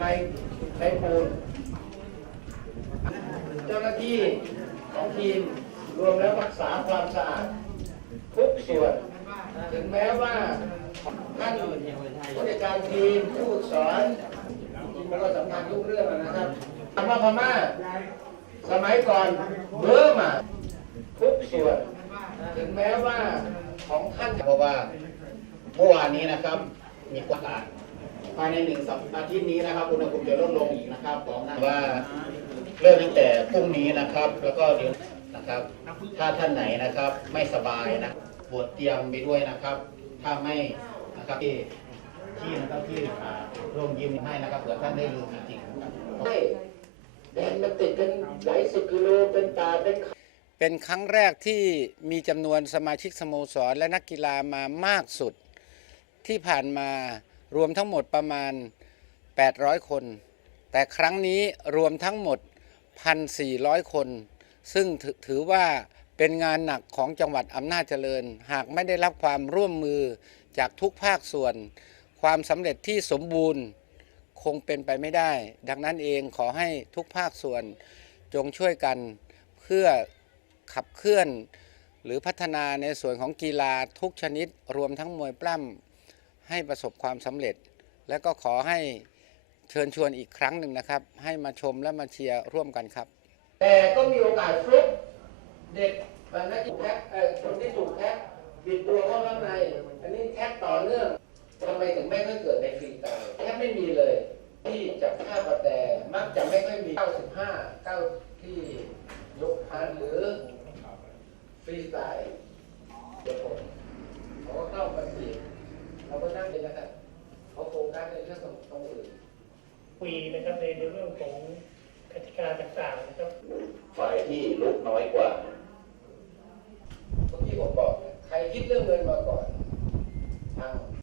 ในในปูนเจ้าหน้าที่ของทีมรวมแล้วรักษาความสะอาดทุกส่วน ถึงแม้ว่าท่านผู้จัดการทีมผู้สอนจริงๆมันก็สำคัญทุกเรื่องนะครับคำว่าพม่าสมัยก่อนเบอร์มาทุกส่วน ถึงแม้ว่าของท่านเพราะว่าเมื่อวานนี้นะครับมีความอากาศ ภายในหนึ่งสัปดาห์ที่นี้นะครับอุณหภูมิจะลดลงอีกนะครับบอกนะว่าเริ่มตั้งแต่พรุ่งนี้นะครับ แล้วก็เดี๋ยวนะครับ ถ้าท่านไหนนะครับไม่สบายนะบวชเตรียมไปด้วยนะครับ ถ้าไม่นะครับที่ที่นะครับที่อ่าร่วมยิ้มให้นะครับเผื่อท่านได้ลืมจริงๆนะครับให้แดนมันติดกันหลายสิบกิโลเป็นป่าเป็นเขาเป็นครั้งแรกที่มีจำนวนสมาชิกสโมสรและนักกีฬามามากสุดที่ผ่านมา รวมทั้งหมดประมาณ 800 คน แต่ครั้งนี้รวมทั้งหมด 1,400 คน ซึ่งถือถือว่าเป็นงานหนักของจังหวัดอำนาจเจริญ หากไม่ได้รับความร่วมมือจากทุกภาคส่วน ความสำเร็จที่สมบูรณ์คงเป็นไปไม่ได้ ดังนั้นเองขอให้ทุกภาคส่วนจงช่วยกันเพื่อขับเคลื่อน หรือพัฒนาในส่วนของกีฬาทุกชนิดรวมทั้งมวยปล้ำ ให้ประสบความสำเร็จ และก็ขอให้เชิญชวนอีกครั้งหนึ่งนะครับ ให้มาชมและมาเชียร์ร่วมกันครับ แต่ก็มีโอกาสฟลุกเด็กเอ่อนักกีฬาเอ่อคนที่ถูกแท็กบิดตัวเข้าข้างใน อันนี้แท็กต่อเนื่องทำไมถึงไม่ค่อยเกิดในฟรีตล์แทบไม่มีเลย ที่จับท่าประแต่มักจะไม่ค่อยมี 95 คุยนะครับในเรื่องของกติกาต่างๆนะครับฝ่ายที่ลุกน้อยกว่าเมื่อกี้ผมบอกใครคิดเรื่อง